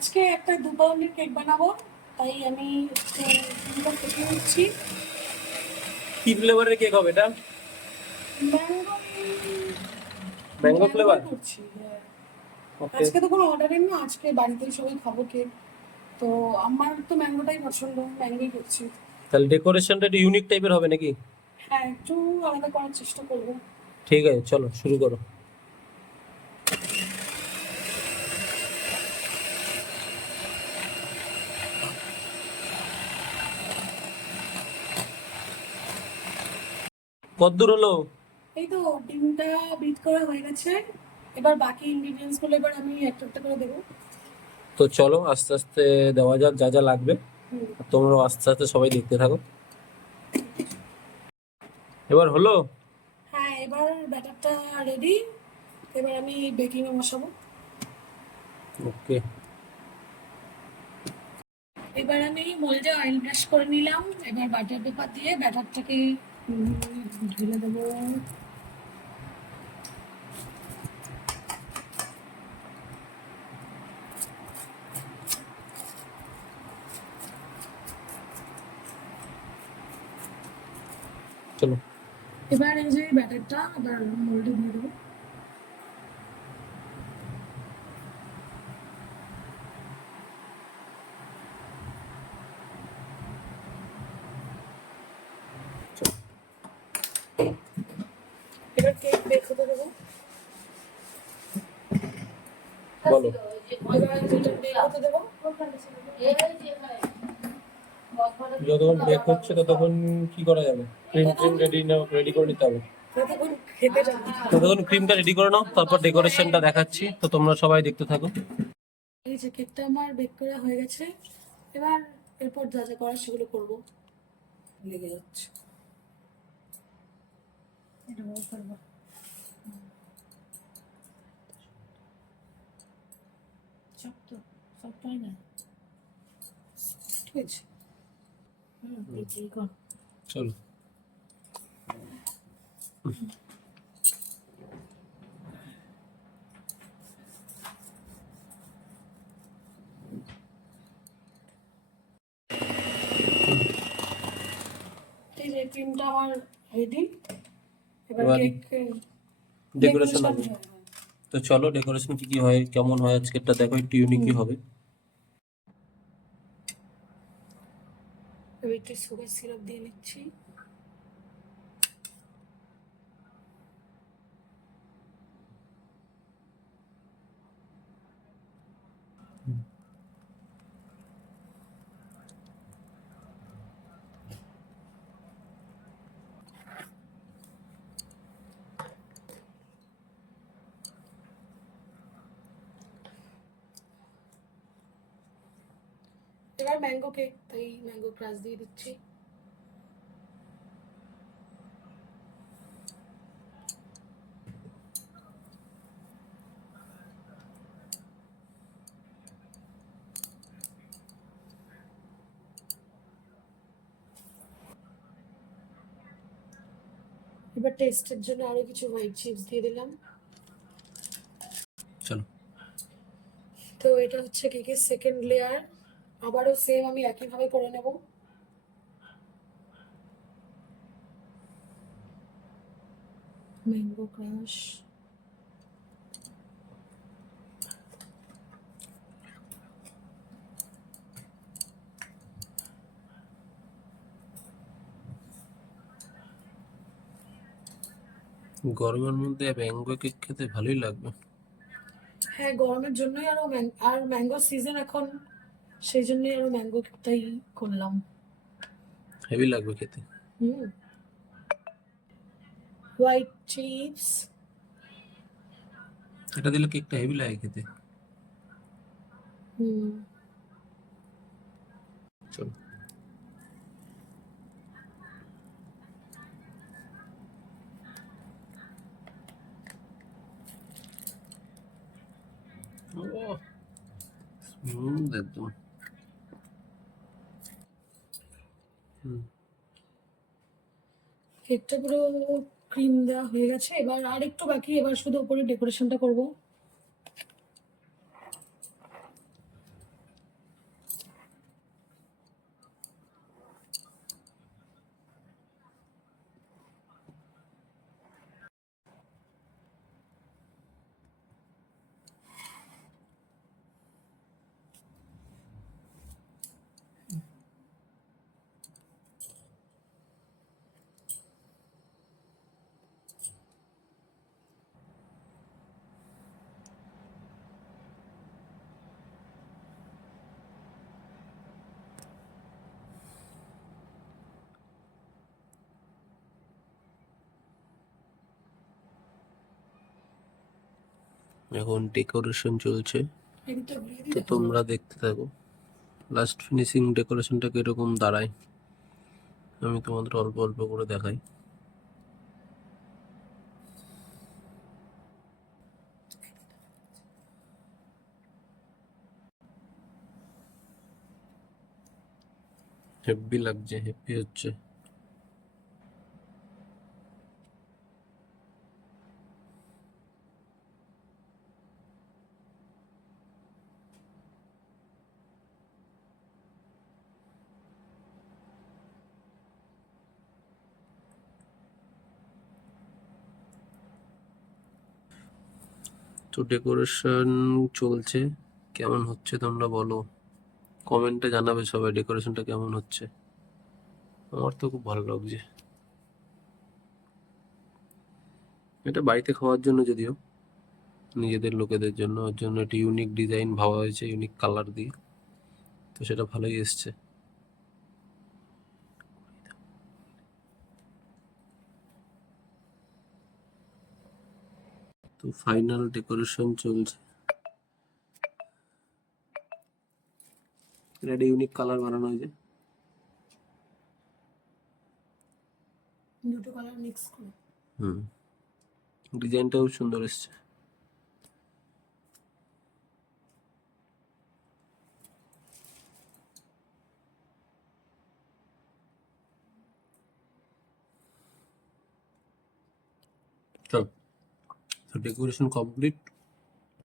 আজকে একটা 2 পাউন্ডের কেক বানাবো, তাই আমি ক্রিমটা ফেটিয়ে নিচ্ছি। কি ফ্লেভারের কেক হবে এটা? ম্যাঙ্গো ফ্লেভার করছি। হ্যাঁ, ওকে। আজকে তো কোনো অর্ডারের না, আজকে বাড়িতেই সবাই খাবো কেক। তো আমার তো ম্যাঙ্গোটাই পছন্দ, ম্যাঙ্গোই করছি। তাহলে ডেকোরেশনটা একটু ইউনিক টাইপের হবে নাকি? হ্যাঁ, একটু আলাদা করার চেষ্টা করবো। ঠিক আছে, চলো শুরু করো। কতদূর হলো? এই তো ডিমটা বিট করা হয়ে গেছে। এবার বাকি ইনগ্রিডিয়েন্টস গুলো এবার আমি একটা একটা করে দেবো। তো চলো আস্তে আস্তে দেওয়া যাক যা যা লাগবে। তোমরাও আস্তে আস্তে সবাই দেখতে থাকো। এবার হলো? হ্যাঁ, এবার ব্যাটারটা রেডি। এবার আমি বেকিংয়ে বসাবো। ওকে। এবার আমি মোল্ডে অয়েল ব্রাশ করে নিলাম। এবার বাটার পেপার দিয়ে ব্যাটারটাকে ঢেলে দেবো। চলো। এবার এই যে ব্যাটারটা আবার মোল্ডে দিয়ে দেবো। এবার কেক বেক হতে দেবো। বলো। এবার যেটা বেক হতে দেবো। যতক্ষণ বেক হচ্ছে ততক্ষণ কি করা যাবে? ক্রিম রেডি করে নিতে হবে। ততক্ষণ খেতে যাবো। ততক্ষণ ক্রিমটা রেডি করে নাও, তারপর ডেকোরেশনটা দেখাচ্ছি, তো তোমরা সবাই দেখতে থাকো। এই যে কেকটা আমার বেক করা হয়ে গেছে। এবার এরপর যা যা করার সেগুলো করবো। লেগে যাচ্ছে, এটা বড় করবো। শক্ত শক্ত হয় না, ঠিক আছে। এই কর। চলো। এই যে ক্রিমটা আমার রেডি। এবার এবার কেক ডেকোরেশন হবে। তো চলো ডেকোরেশন কি কি হয়, কেমন হয় আজকেরটা দেখো, একটু ইউনিকই হবে। এবার একটু সুগার সিরাপ দিয়ে নিচ্ছি। এবার ম্যাঙ্গো কেক, তাই ম্যাঙ্গো ক্রাশ দিয়ে দিচ্ছি। এবার টেস্টের জন্য আরো কিছু হোয়াইট চিপস দিয়ে দিলাম। চলো। তো এটা হচ্ছে কেকের সেকেন্ড লেয়ার। আবারও সেম আমি একইভাবে করে নেব। ম্যাঙ্গো ক্রাশ, গরমের মধ্যে ম্যাঙ্গো কেক খেতে ভালোই লাগবে। হ্যাঁ গরমের জন্যই আরো আর ম্যাঙ্গো সিজন এখন, সেই জন্যই আরো ম্যাঙ্গো কেকটাই করলাম। হেভি লাগবে খেতে। হোয়াইট চিপস, এটা দিলে কেকটা হেভি লাগে খেতে। চলো। স্মুথ একদম। কেকটা পুরো ক্রিম দেওয়া হয়ে গেছে। এবার আর একটু বাকি, এবার শুধু উপরে ডেকোরেশনটা করব। এখন ডেকোরেশন চলছে, এদিকটা ঘুরিয়ে দিই তো দেখা তোমরা দেখতে থাকো লাস্ট ফিনিশিং ডেকোরেশনটা কিরকম দাঁড়ায়। আমি তোমাদের অল্প অল্প করে দেখাই। হেভি লাগছে, হেভি হচ্ছে। তো ডেকোরেশন চলছে, কেমন হচ্ছে তোমরা বলো, কমেন্টে জানাবে সবাই ডেকোরেশনটা কেমন হচ্ছে। আমার তো খুব ভালো লাগছে। এটা বাড়িতে খাওয়ার জন্য, যদিও নিজেদের লোকেদের জন্য, ওর জন্য একটি ইউনিক ডিজাইন ভাবা হয়েছে, ইউনিক কালার দিয়ে, তো সেটা ভালোই এসছে। তো ফাইনাল ডেকোরেশন চলছে। এটা একটা ইউনিক কালার বানানো হয়েছে। দুটো কালার মিক্স করে। হুম, ডিজাইনটাও সুন্দর এসছে। চল, তো ডেকোরেশন কমপ্লিট।